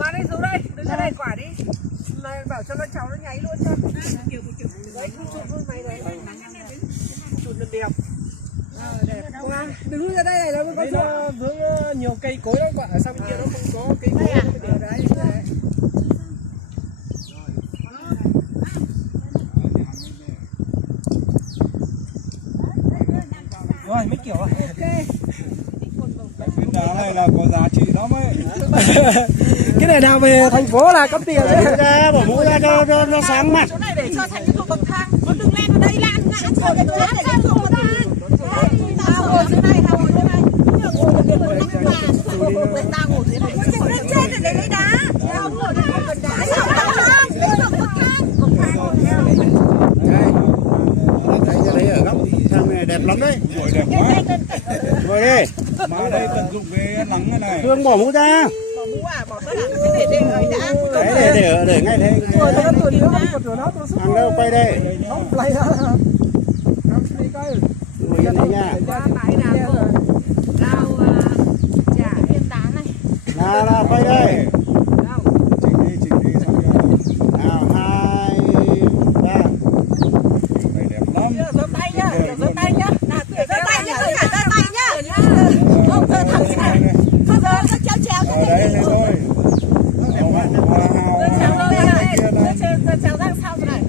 Vào đây xuống đây, đứng ra đây quả đi. Này bảo cho con cháu nó nháy luôn cho. Đấy, chụp luôn mày đấy. Chụp được đẹp. Đẹp. Đứng ra đây này nó mới có chỗ. Vướng nhiều cây cối lắm quả, ở sau bên kia nó không có cây cối. Đấy. Rồi, mấy kiểu rồi. Ok. Viên đá này là có giá trị lắm ấy. Cái này nào về thành phố là có tiền đấy. Ra bỏ mũ ra cho nó sáng mặt. Chỗ này để cho thành cái ruộng bậc thang. Con đừng lên vào đây lan ngã chờ cái chỗ này cái ruộng bậc thang. Tao ngồi dưới này, tao ngồi dưới này. Tao ngồi dưới này. Lên trên để lấy đá. Tao ngồi đây không cần đá. Sao tao không? Lấy ruộng bậc thang. Đây ở góc thang này đẹp lắm đấy. Buổi đẹp quá. Ngồi đi. Mà đây tận dụng cái nắng cái này. Hương bỏ mũ ra. Bỏ mũ à? Bỏ tất cả để ấy đã. Đấy để ngay thế. Tuổi nó tuổi nữa không tuổi nó tôi sức. Hàng đâu quay đây. Không play ra. Năm đi coi. Ngồi yên đấy nha. Bãi đá cổ. Rau chả viên đá này. Nào quay đây. Chỉnh đi xong rồi. Nào 2 3. Này đẹp lắm. Giơ tay nhá, giơ tay nhá. Giơ tay nhá, tất cả giơ tay nhá. Không giơ thẳng thế này. Không giơ nó chéo thế Ở đây này thôi. Chéo ra sau thế này.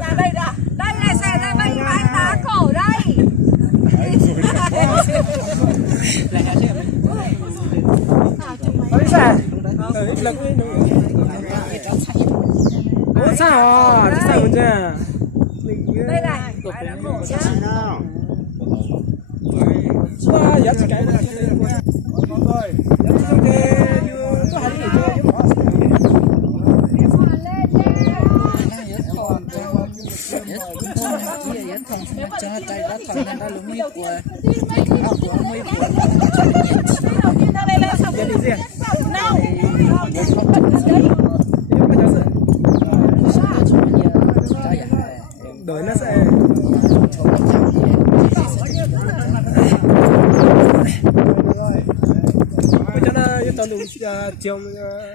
Ra đây đã. Đây này xe ra đây bãi đá cổ đây. Ôi sao? Lực ôi sao? Sao vậy? Đây này. Bãi đá cổ nhá. Nào. Xóa giá trị cái này. Con ơi. Giá trị trong cái có hành gì chưa? Đổi nó sẽ bây giờ nó yên toàn đủ chiều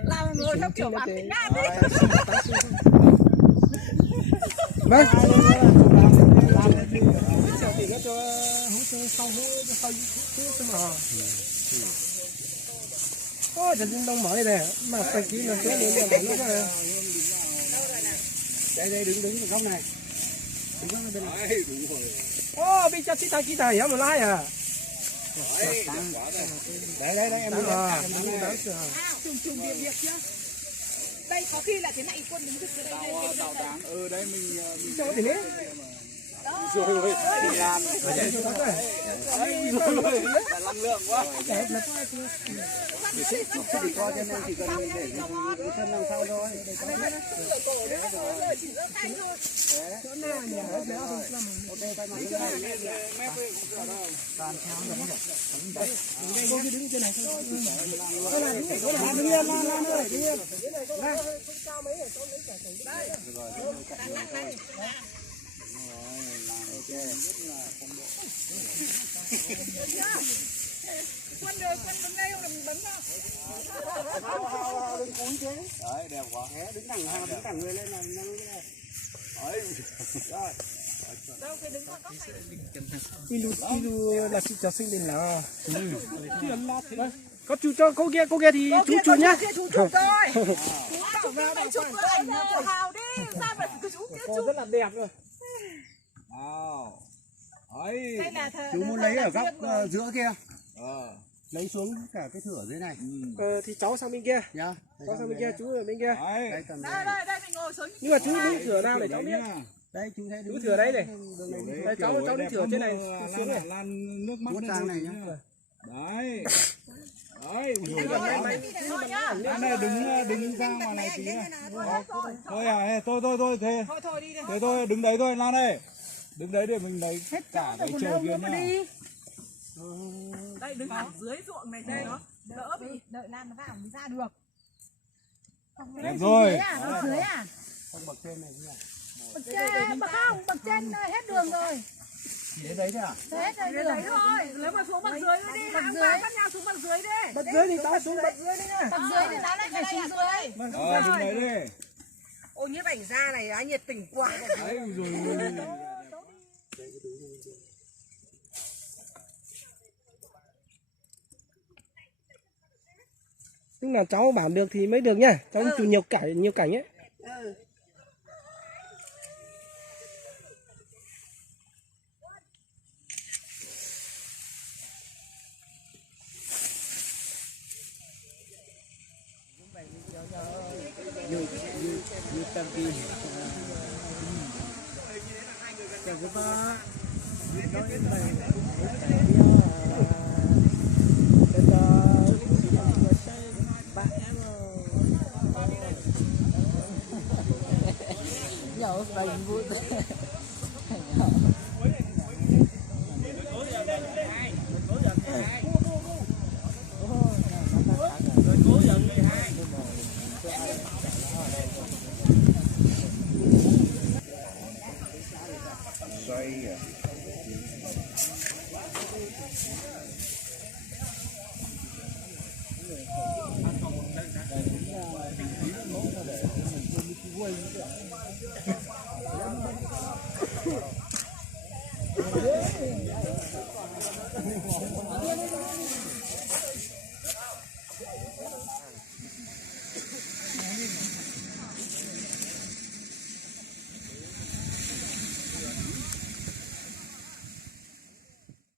Làm ngồi theo kiểu bán Việt Nam đi. vâng thì nó cho hỗ trợ sau mà ôi trận đông mở này mà phải kỹ là chỗ này là nó Đây đứng ở góc này. Đứng ở bên này. ô bây giờ chỉ ta kỹ tài mà lái à Đấy em đứng Trùng việc chưa? Đây có khi là thế này quân đứng thực ở đây đây. Tạo dáng đấy mình cho thì đấy rồi thì làm năng lượng quá. thì coi cho nên chỉ cần để thân đằng sau thôi. chỗ nào nhà nó béo không làm Ok tay mặt Mép cũng sửa đâu. có cái đứng trên này thôi cái này đứng yên lan ơi đứng yên Quân đứng đây không là mình bấm vào. Đấy đẹp quá. đứng thẳng người lên là nó cái này. Đấy. Rồi. Đâu cái đứng con góc này. ilu là chị cho sinh lên là có chú cho cô kia thì chú chụp nhá Chú chụp rồi. Chú vào đây chụp ảnh tự hào đi. Sao mà chú kia cô chụp. rất là đẹp rồi Nào. Đấy. Đây là Chú muốn lấy ở góc giữa kia. Ờ. Lấy xuống cả cái thửa ở dưới này. thì cháu sang bên kia Nhá. cháu sang bên kia chú ở bên kia Đấy. Đây cầm đây mình ngồi xuống. nhưng mà chú đứng thửa nào để cháu biết đây chú thấy chú thửa đấy này đây cháu đứng thửa trên này xuống này Lan nước mắt Vuốt sang này nhá. Đấy. Đấy. Thôi nhá. Lan này đứng ra ngoài này tí này. Thôi à, thôi thế. Thôi đi đây. Thế thôi đứng đấy thôi Lan ơi. Đứng đấy để mình lấy hết cả cái trời kia nhá. Đây đứng ở dưới ruộng này đây nó đỡ bị đợi Lan nó vào mới ra được. Đẹp rồi. Nó dưới à? Không bậc trên này nhá. Bậc trên, bậc trên hết đường rồi. chỉ đến đấy thôi à? Thế Đến đấy thôi, nếu mà xuống bậc dưới nữa đi, hãng ba các nhà xuống bậc dưới đi. Bật dưới thì ta xuống bật dưới đi nha. bậc dưới thì ta lại phải xuống dưới. Xuống đấy đi. Ôi nhiếp ảnh gia này á nhiệt tình quá. Đấy rồi. Tức là cháu bảo được thì mới được nhá. Cháu chụp nhiều cảnh ấy. Ừ. như tâm đi chào các bạn nói này nhậu bánh vui